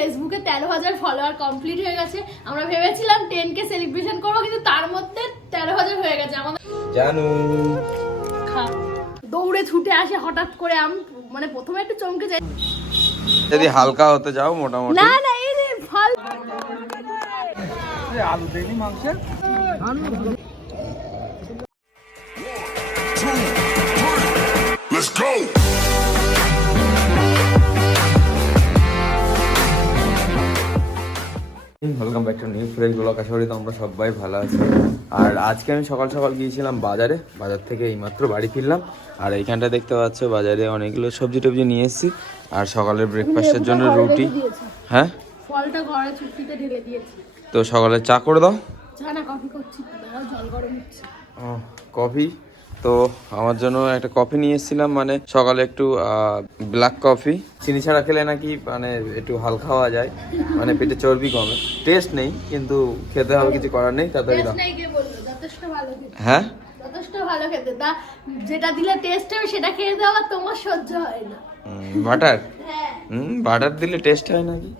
ফেসবুকে তেরো হাজার ফলোয়ার কমপ্লিট হয়ে গেছে। আমরা ভেবেছিলাম টেন কে সেলিব্রেশন করব কিন্তু তার মধ্যে তেরো হাজার হয়ে গেছে। আমাদের জানু। দৌড়ে ছুটে আসে হঠাৎ করে আমি মানে প্রথমে একটু চমকে যাই যদি হালকা হতে যাও মোটামুটি। না না এই রে ফল আলু দেয়নি মাংসের? Welcome back to new fresh blog আশা করি তোমরা সবাই ভালো আছো। আর আজকে আমি সকাল সকাল গিয়েছিলাম বাজারে। বাজার থেকে এইমাত্র বাড়ি ফিরলাম। আর এইখানটা দেখতে পাচ্ছ বাজারে অনেকগুলো সবজি টবজি নিয়ে এসেছি। আর সকালের ব্রেকফাস্টের জন্য রুটি। হ্যাঁ? ফলটা ঘরে চুক্তিতে ঢেলে দিয়েছি। তো সকালে চা করে দাও। চা না কফি করছি। জল গরম হচ্ছে। ও, কফি? তো আমার জন্য একটা কফি নিয়ে এসেছিলাম মানে সকালে একটু ব্ল্যাক কফি চিনি ছাড়া খেলে নাকি মানে একটু হালকা হওয়া যায় মানে পেটে চর্বি কমে। টেস্ট নেই কিন্তু খেতে হবে কিছু করার নেই তাড়াতাড়ি দাও। হ্যাঁ? যথেষ্ট ভালো খেতে। তা যেটা দিলে টেস্ট হবে সেটা খেয়ে দাও আর তোমার সহ্য হয় না। বাটার হ্যাঁ। বাটার দিলে টেস্ট হয় নাকি?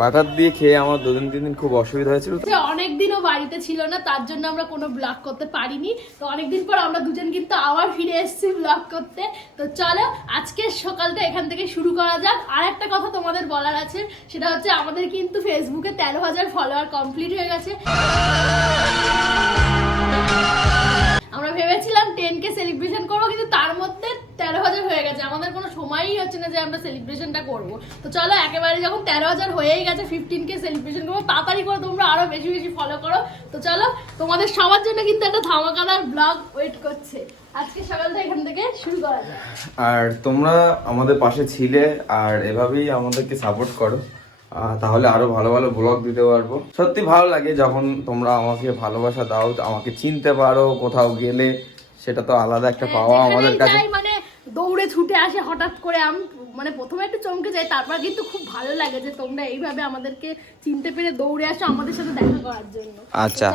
বাটার দিয়ে খেয়ে আমার দুদিন, তিন দিন খুব অসুবিধা হয়েছিল। অনেকদিনও বাড়িতে ছিল না, তার জন্য আমরা কোনো ব্লগ করতে পারিনি। তো অনেকদিন পর আমরা দুজন কিন্তু আবার ফিরে এসেছি ব্লগ করতে। তো চলো আজকে সকালটা এখান থেকে শুরু করা যাক। আর একটা কথা তোমাদের বলার আছে, সেটা হচ্ছে আমাদের কিন্তু ফেসবুকে তেরো হাজার ফলোয়ার কমপ্লিট হয়ে গেছে। সময়ই হচ্ছে না যে আমরা সেলিব্রেশনটা করব। তো চলো একেবারে যখন তেরো হাজার হয়েই গেছে ফিফটিন কে সেলিব্রেশন করব তাড়াতাড়ি করে তোমরা আরও বেশি বেশি ফলো করো। তো চলো তোমাদের সবার জন্য কিন্তু একটা ধামাকাদার ব্লগ ওয়েট করছে। আজকে সকালটা এখান থেকে শুরু করা যায় আর তোমরা আমাদের পাশে ছিলে আর এভাবেই আমাদেরকে সাপোর্ট করো। তাহলে আরও ভালো ভালো ব্লগ দিতে পারব। সত্যি ভালো লাগে যখন তোমরা আমাকে ভালোবাসা দাও আমাকে চিনতে পারো কোথাও গেলে সেটা তো আলাদা একটা পাওয়া আমাদের কাছে। দৌড়ে ছুটে আসে হঠাৎ করে আমি মানে প্রথমে একটু চমকে যাই তারপর কিন্তু খুব ভালো লাগে যে তোমরা এইভাবে আমাদেরকে চিনতে পেরে দৌড়ে আসো আমাদের সাথে দেখা করার জন্য। আচ্ছা।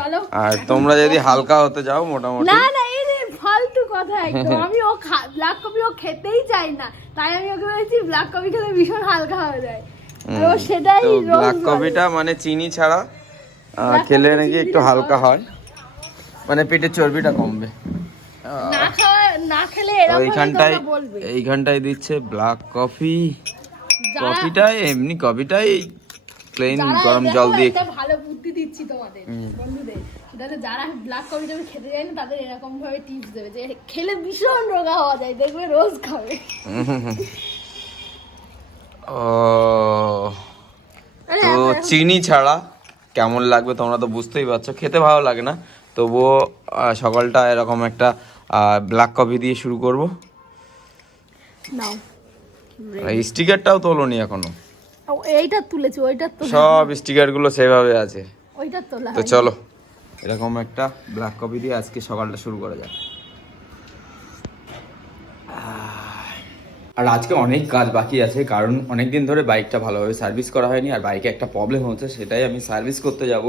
আর তোমরা যদি হালকা হতে যাও মোটামুটি। না না এই রে ফালতু কথা একদম। আমি ও ব্ল্যাক কফি ও খেতেই চাই না তাই আমি ওকে বলেছি ব্ল্যাক কফি খেলে ভীষণ হালকা হয়ে যায়। ও সেটাই ব্ল্যাক বলে। কফিটা মানে চিনি ছাড়া খেলে নাকি একটু হালকা হয়। মানে পেটের চর্বিটা কমবে। না না খেলে এইখানটায় এইখানটায় দিচ্ছে ব্ল্যাক কফি কফিটাই এমনি কফিটাই প্লেন গরম জল দিয়ে ভালো বুদ্ধি দিচ্ছি তোমাদের বন্ধুদের হচ্ছে যারা ব্ল্যাক কফি খেতে যায় না তাদের এরকম ভাবে টিপস দেবে যে খেলে ভীষণ রোগা হওয়া যায় দেখবে রোজ খাবে। ও। তো চিনি ছাড়া কেমন লাগবে তোমরা তো বুঝতেই পারছ খেতে ভালো লাগে না। তবুও সকালটা এরকম একটা ব্ল্যাক কফি দিয়ে শুরু করব। নাও। এই স্টিকারটাও তোলোনি এখনও। এইটা তুলেছি ওইটা তো সব স্টিকারগুলো সেভাবে আছে। ওইটা তোলা তো চলো এরকম একটা ব্ল্যাক কফি দিয়ে আজকে সকালটা শুরু করা যাক। আর আজকে অনেক কাজ বাকি আছে কারণ অনেক দিন ধরে বাইকটা ভালোভাবে সার্ভিস করা হয়নি আর বাইকে একটা প্রবলেম হচ্ছে সেটাই আমি সার্ভিস করতে যাব।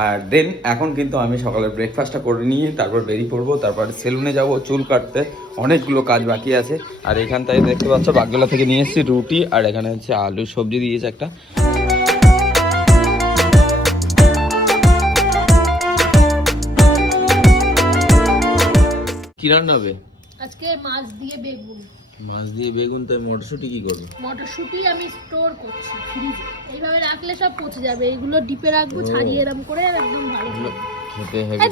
আর দেন এখন কিন্তু আমি সকালের ব্রেকফাস্টটা করে নিয়ে তারপর বেরিয়ে পড়ব তারপর সেলুনে যাব চুল কাটতে অনেকগুলো কাজ বাকি আছে। আর এখানটায় দেখতে পাচ্ছ বাগদোলা থেকে নিয়ে এসেছি রুটি আর এখানে হচ্ছে আলু সবজি দিয়েছে একটা। কি রান্না হবে? আজকে মাছ দিয়ে বেগুন। মাছ দিয়ে বেগুন তো মটরশুঁটি কি করব? মটরশুঁটি আমি স্টোর করছি ফ্রিজে এইভাবে রাখলে সব পচে যাবে। এগুলো ডিপে রাখব ছাড়িয়ে এরম করে একদম ভালো খেতে এই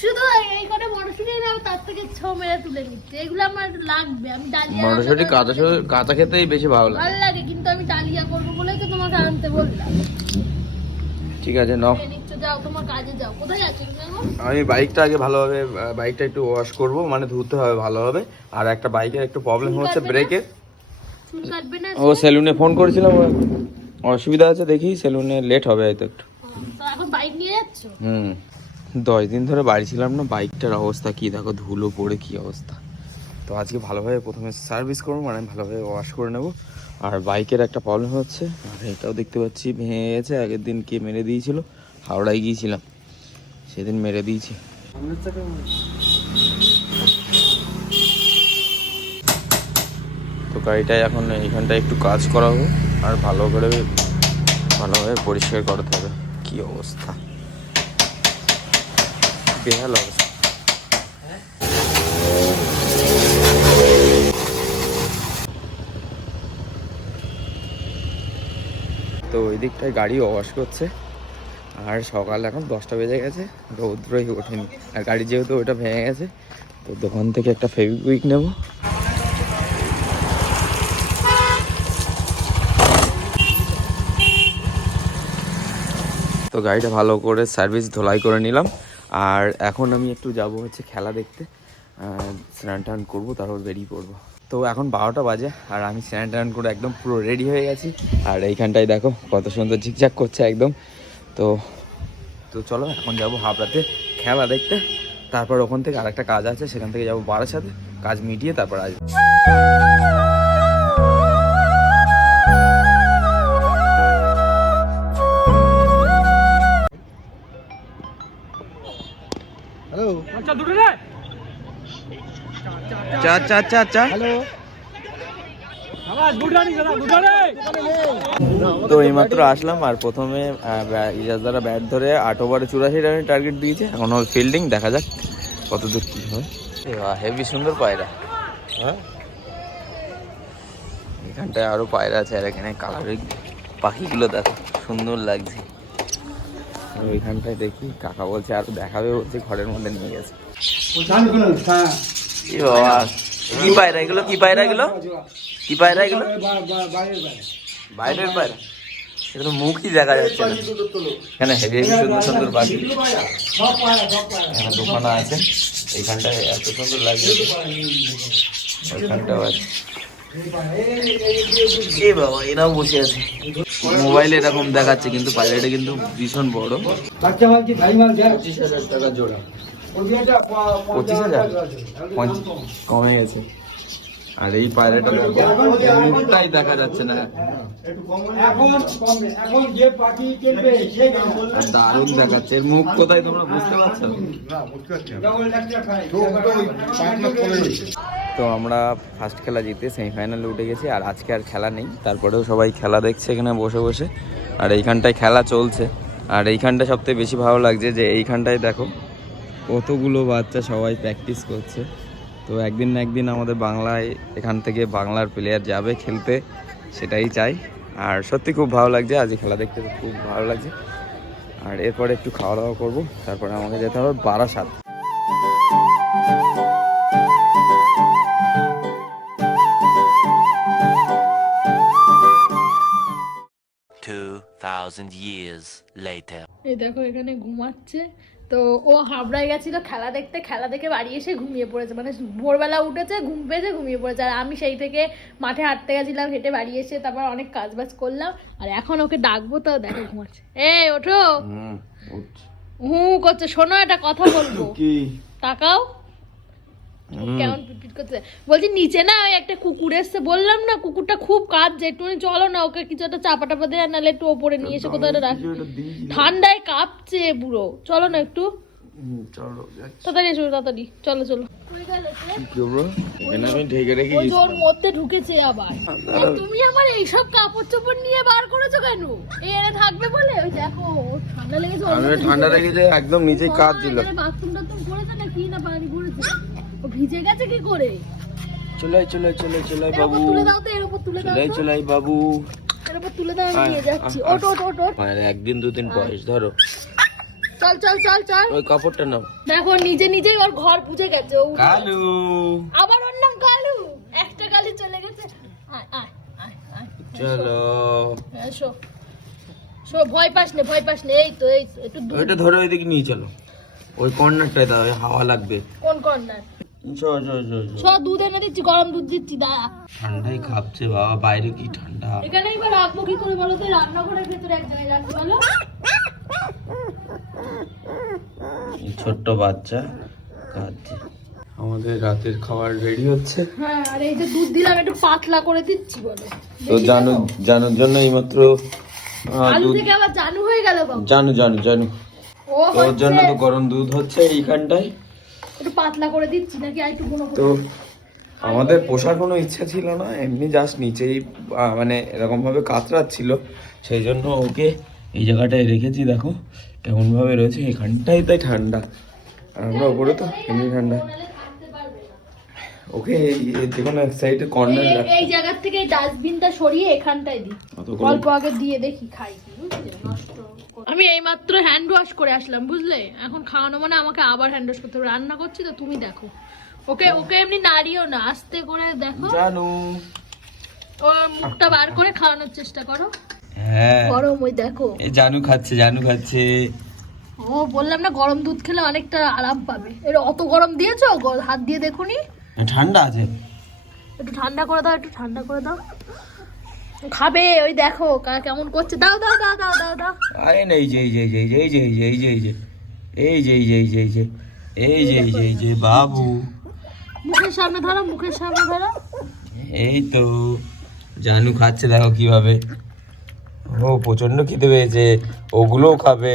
শুধু এই কটা মটরশুঁটি না তার থেকে ছ মেরে তুলে নিচ্ছে। এগুলো আমার লাগবে আমি ডালিয়া মটরশুঁটি কাঁচা কাঁচা খেতেই বেশি ভালো লাগে। ভালো লাগে কিন্তু আমি ডালিয়া করব বলেই তো তোমাকে আনতে বললাম। ঠিক আছে নাও। যাও তোমার কাজে যাও। কোথায় যাচ্ছ আমি বাইকটা আগে ভালোভাবে বাইকটা একটু ওয়াশ করব মানে ধুতে হবে ভালোভাবে। আর একটা বাইকের একটু প্রবলেম হচ্ছে ব্রেকের ও সেলুনে ফোন করেছিলাম ও অসুবিধা আছে দেখি সেলুনে লেট হবে হয়তো একটু। এখন বাইক নিয়ে যাচ্ছ? হুম। দশ দিন ধরে বাড়ি ছিলাম না বাইকটার অবস্থা কি দেখো ধুলো পড়ে কি অবস্থা। তো আজকে ভালোভাবে প্রথমে সার্ভিস করব মানে ভালোভাবে ওয়াশ করে নেব। আর বাইকের একটা প্রবলেম হচ্ছে আর এটাও দেখতে পাচ্ছি ভেঙে গেছে আগের দিন কে মেরে দিয়েছিল। হাওড়ায় গিয়েছিলাম। সেদিন মেরে দিয়েছি। তো গাড়িটায় এখন এইখানটায় একটু কাজ করাবো, আর ভালো করে ভালোভাবে পরিষ্কার করতে হবে। কি অবস্থা? বেহাল অবস্থা। তো ওই দিকটায় গাড়ি ওয়াশ করছে। আর সকাল এখন দশটা বেজে গেছে, রৌদ্রই ওঠেনি। আর গাড়ি যেহেতু ওটা ভেঙে গেছে, তো দোকান থেকে একটা ফেভিকুইক নেব। তো গাড়িটা ভালো করে সার্ভিস ধোলাই করে নিলাম। আর এখন আমি একটু যাব হচ্ছে খেলা দেখতে। স্নান টান করব, তারপর বেরিয়ে পড়ব। তো এখন বারোটা বাজে, আর আমি স্নান টান করে একদম পুরো রেডি হয়ে গেছি। আর এইখানটায় দেখো কত সুন্দর ঝিকঝাক করছে একদম। তো তো চলো এখন যাব হাবড়াতে খেলা দেখতে। তারপর ওখান থেকে আরেকটা কাজ আছে সেখান থেকে যাব বারার সাথে কাজ মিটিয়ে তারপর আসব। হ্যালো চা চা চা চা। হ্যালো তো এইমাত্র আসলাম আর প্রথমে ইজাজ দ্বারা ব্যাট ধরে আট ওভারে চুরাশি রানের টার্গেট দিয়েছে। এখন ফিল্ডিং দেখা যাক কত দূর কি হয়। হেভি সুন্দর পায়রা। হ্যাঁ? এখানটায় আরও পায়রা আছে আর এখানে কালারিং পাখিগুলো দেখো সুন্দর লাগছে। ওইখানটায় দেখি কাকা বলছে আরও দেখাবে বলছে ঘরের মধ্যে নিয়ে গেছে। বাবা কি পায়রা এগুলো? কি পায়রা এগুলো? কি পায়রা এগুলো বাইরের পায়রা এটা তো মুখই দেখা যাচ্ছে না। এখানে হেভি হেভি সুন্দর সুন্দর পাখি এখানে দোকানে আছে। এইখানটায় এত সুন্দর লাগছে। ওইখানটাও আছে। এ বাবা এরাও বসে আছে। মোবাইলে এরকম দেখাচ্ছে কিন্তু পায়রাটা কিন্তু ভীষণ বড়। পঁচিশ হাজার কমে গেছে। আর এই পায়রাটা মুখটাই দেখা যাচ্ছে না। এখন এখন যে পাখি কিনবে সে আর দারুণ দেখাচ্ছে। এর মুখ কোথায় তোমরা বুঝতে পারছ? তো আমরা ফার্স্ট খেলা জিতে সেমিফাইনালে উঠে গেছি আর আজকে আর খেলা নেই। তারপরেও সবাই খেলা দেখছে এখানে বসে বসে। আর এইখানটায় খেলা চলছে। আর এইখানটা সবথেকে বেশি ভালো লাগছে যে এইখানটায় দেখো কতগুলো বাচ্চা সবাই প্র্যাকটিস করছে। তো একদিন না একদিন আমাদের বাংলায় এখান থেকে বাংলার প্লেয়ার যাবে খেলতে সেটাই চাই। আর সত্যি খুব ভালো লাগছে আজ খেলা দেখতে খুব ভালো লাগছে। আর এরপরে একটু খাওয়া দাওয়া করব তারপরে আমাকে যেতে হবে Barasat. Two thousand years later. এই দেখো এখানে ঘুমাচ্ছে। তো ও হাবড়ায় গেছিল খেলা দেখতে খেলা দেখে বাড়ি এসে ঘুমিয়ে পড়েছে। মানে ভোরবেলা উঠেছে ঘুম পেয়েছে ঘুমিয়ে পড়েছে। আর আমি সেই থেকে মাঠে হাঁটতে গেছিলাম হেঁটে বাড়ি এসে তারপর অনেক কাজ বাজ করলাম। আর এখন ওকে ডাকবো তো দেখো ঘুমাচ্ছে। এ ওঠো। হু করছে। শোনো একটা কথা বলব। কি? তাকাও। কেমন পিটপিট করছে? বলছি নিচে না ওই একটা কুকুর এসছে বললাম না কুকুরটা খুব কাঁদছে। একটুখানি চলো না ওকে কিছু একটা চাপা টাপা দেয় নাহলে একটু ওপরে নিয়ে এসে কোথাও একটা রাখি। ঠান্ডায় কাঁপছে পুরো। চলো না একটু। তাড়াতাড়ি এসো তাড়াতাড়ি। চলো চলো। ঢুকেছে আবার। তুমি আমার এইসব কাপড় চোপড় নিয়ে বার করেছ কেন? এই এনে থাকবে বলে? ওই দেখো ঠান্ডা লেগেছে ঠান্ডা রেখেছে একদম নিচেই কাজ ছিল বাথরুম টাথরুম করেছে না কি না পানি করেছে। ভিজে গেছে কি করে? চলাই চলাই চলাই চলাই এর বাবু। তুলে দাও তো এর উপর তুলে দাও চলাই তো। চলাই বাবু। এর উপর তুলে দাও আমি নিয়ে যাচ্ছি। ওট ওট ওট মানে একদিন দুদিন বয়স ধরো। চল চল চল চল। ওই কাপড়টা নাও। দেখো নিজে নিজেই ওর ঘর বুঝে গেছে ও কালু। আবার ওর নাম কালু। একটা কালি চলে গেছে। আয় আয় চলো। এসো। শো ভয় পাস নে ভয় পাস নে। এই তো এই একটু ওইটা ধরে ওইদিকে নিয়ে চলো। ওই কর্নারটায় দাও হাওয়া লাগবে। কোন কর্নার? দুধ এনে দিচ্ছি গরম দুধ দিচ্ছি দাঁড়া। ঠান্ডাই খাপছে বাবা বাইরে কি ঠান্ডা? এখানে এবার রাখব কি করে বলো তো রান্নাঘরের ভেতরে এক জায়গায় রাখতে বলো। ছোট্ট বাচ্চা কাঁদছে আমাদের রাতের খাবার রেডি হচ্ছে। হ্যাঁ আর এই যে দুধ দিলাম একটু পাতলা করে দিচ্ছি বলো। তো জানু জানুর জন্য এইমাত্র আলু থেকে আবার জানু হয়ে গেল জানু জানু জানু। ও তোর জন্য তো গরম দুধ হচ্ছে এইখানটায়। একটু পাতলা করে দিচ্ছি নাকি আর একটু তো আমাদের পোষার কোনো ইচ্ছা ছিল না এমনি জাস্ট নিচেই মানে এরকমভাবে কাতরাচ্ছিল। সেই জন্য ওকে এই জায়গাটায় রেখেছি দেখো কেমনভাবে রয়েছে। এখানটাই তাই ঠান্ডা। আর আমরা ওপরে তো এমনি ঠান্ডা নাহলে থাকতে পারবে না। ওকে যে কোনো এক সাইডে কর্নার এই- এই জায়গার থেকে ডাস্টবিনটা সরিয়ে এখানটায় দিই। অল্প আগে দিয়ে দেখি খাই কি আমি এইমাত্র হ্যান্ড ওয়াশ করে আসলাম বুঝলে? এখন খাওয়ানো মানে আমাকে আবার হ্যান্ড ওয়াশ করতে হবে। রান্না করছি তো তুমি দেখো। ওকে ওকে এমনি নাড়িও না আস্তে করে দেখো। জানু। ওর মুখটা বার করে খাওয়ানোর চেষ্টা করো। হ্যাঁ। গরম ওই দেখো। এই জানু খাচ্ছে জানু খাচ্ছে। ও বললাম না গরম দুধ খেলে অনেকটা আরাম পাবে। এর অত গরম দিয়েছ? হাত দিয়ে দেখুনি। ঠান্ডা আছে একটু ঠান্ডা করে দাও একটু ঠান্ডা করে দাও খাবে ওই দেখো কা- কেমন করছে দাও দাও দাও দাও দাও দাও আরে না এই যে এই যে এই যে এই যে এই যে এই যে এই যে এই যে এই যে এই যে এই যে এই যে এই যে বাবু মুখের সামনে ধরো মুখের সামনে ধরো এই তো জানু খাচ্ছে দেখো কীভাবে ও প্রচণ্ড খিদে পেয়েছে ওগুলোও খাবে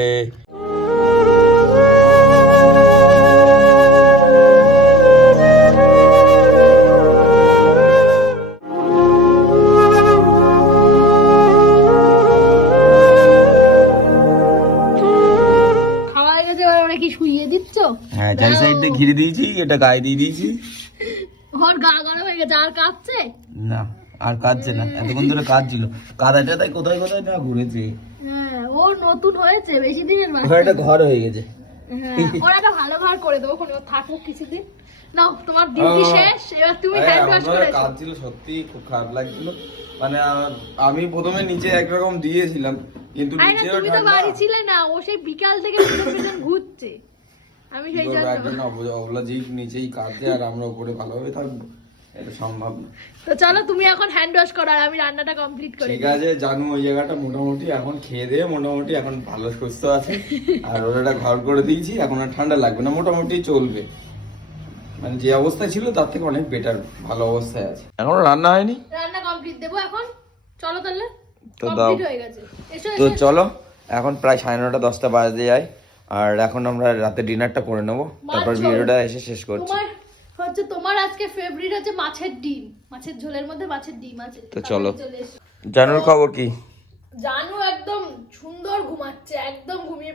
আমরা কি শুইয়ে দিচ্ছ? হ্যাঁ চারি সাইড দিয়ে ঘিরে দিয়েছি এটা গায়ে দিয়ে দিয়েছি। ওর গা গরম হয়ে গেছে আর কাঁদছে? না আর কাঁদছে না এতক্ষণ ধরে কাঁদছিল। কাদাটা তাই কোথায় কোথায়? না ঘুরেছে। হ্যাঁ ও নতুন হয়েছে বেশি দিনের ঘর হয়ে গেছে। হ্যাঁ ওরা একটা ভালো ঘর করে দেবো কোনো থাকুক কিছুদিন। নাও তোমার ডিউটি শেষ এবার তুমি আরে, হ্যান্ড ওয়াশ করে এসো। কাঁদছিল সত্যি খুব খারাপ লাগছিল। মানে আমি প্রথমে নিচে একরকম দিয়েছিলাম কিন্তু তুমি তো বাড়ি ছিলে না ও সেই বিকাল থেকে পেছন ঘুরছে। আমি সেই জন্য একজন অব- নিচেই আর আমরা উপরে ভালোভাবে থাকব। এটা সম্ভব না। তো চলো তুমি এখন হ্যান্ড ওয়াশ করো আর আমি রান্নাটা কমপ্লিট করি ঠিক আছে জানু ওই জায়গাটা মোটামুটি এখন খেয়ে দিয়ে মোটামুটি এখন ভালো সুস্থ আছে। আর ওর একটা ঘর করে দিয়েছি এখন আর ঠান্ডা লাগবে না মোটামুটি চলবে। মানে যে অবস্থা ছিল তার থেকে অনেক বেটার ভালো অবস্থায় আছে। এখনও রান্না হয়নি? রান্না কমপ্লিট দেবো এখন? চলো তাহলে। তো দাও। কমপ্লিট হয়ে গেছে। এসো তো চলো এখন প্রায় সাড়ে নটা দশটা বাজতে যায়। আর এখন আমরা রাতে ডিনারটা করে নেব। তারপর। ভিডিওটা এসে শেষ করছি। তোমার হচ্ছে তোমার আজকে ফেভারিট হচ্ছে মাছের ডিম। মাছের ঝোলের মধ্যে মাছের ডিম আছে। তো চলো। জানুর খবর কি? জানু একদম সুন্দর ঘুমাচ্ছে একদম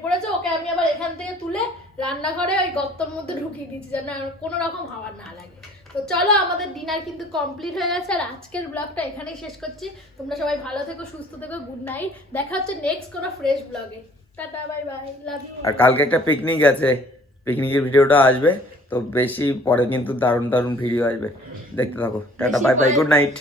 পড়েছে ওকে আমি আবার এখান থেকে তুলে রান্নাঘরে ওই গর্তর মধ্যে ঢুকিয়ে দিচ্ছি যেন আর কোনো রকম হাওয়া না লাগে। তো চলো আমাদের ডিনার কিন্তু কমপ্লিট হয়ে গেছে আর আজকের ব্লগটা এখানেই শেষ করছি। তোমরা সবাই ভালো থেকো সুস্থ থেকো গুড নাইট দেখা হচ্ছে নেক্সট কোনো ফ্রেশ ব্লগে tata bye bye love you আর কালকে একটা পিকনিক আছে। পিকনিকের ভিডিওটা আসবে তো বেশি পরে কিন্তু দারুণ দারুণ ভিডিও আসবে। দেখতে থাকো। Ta ta bye bye good night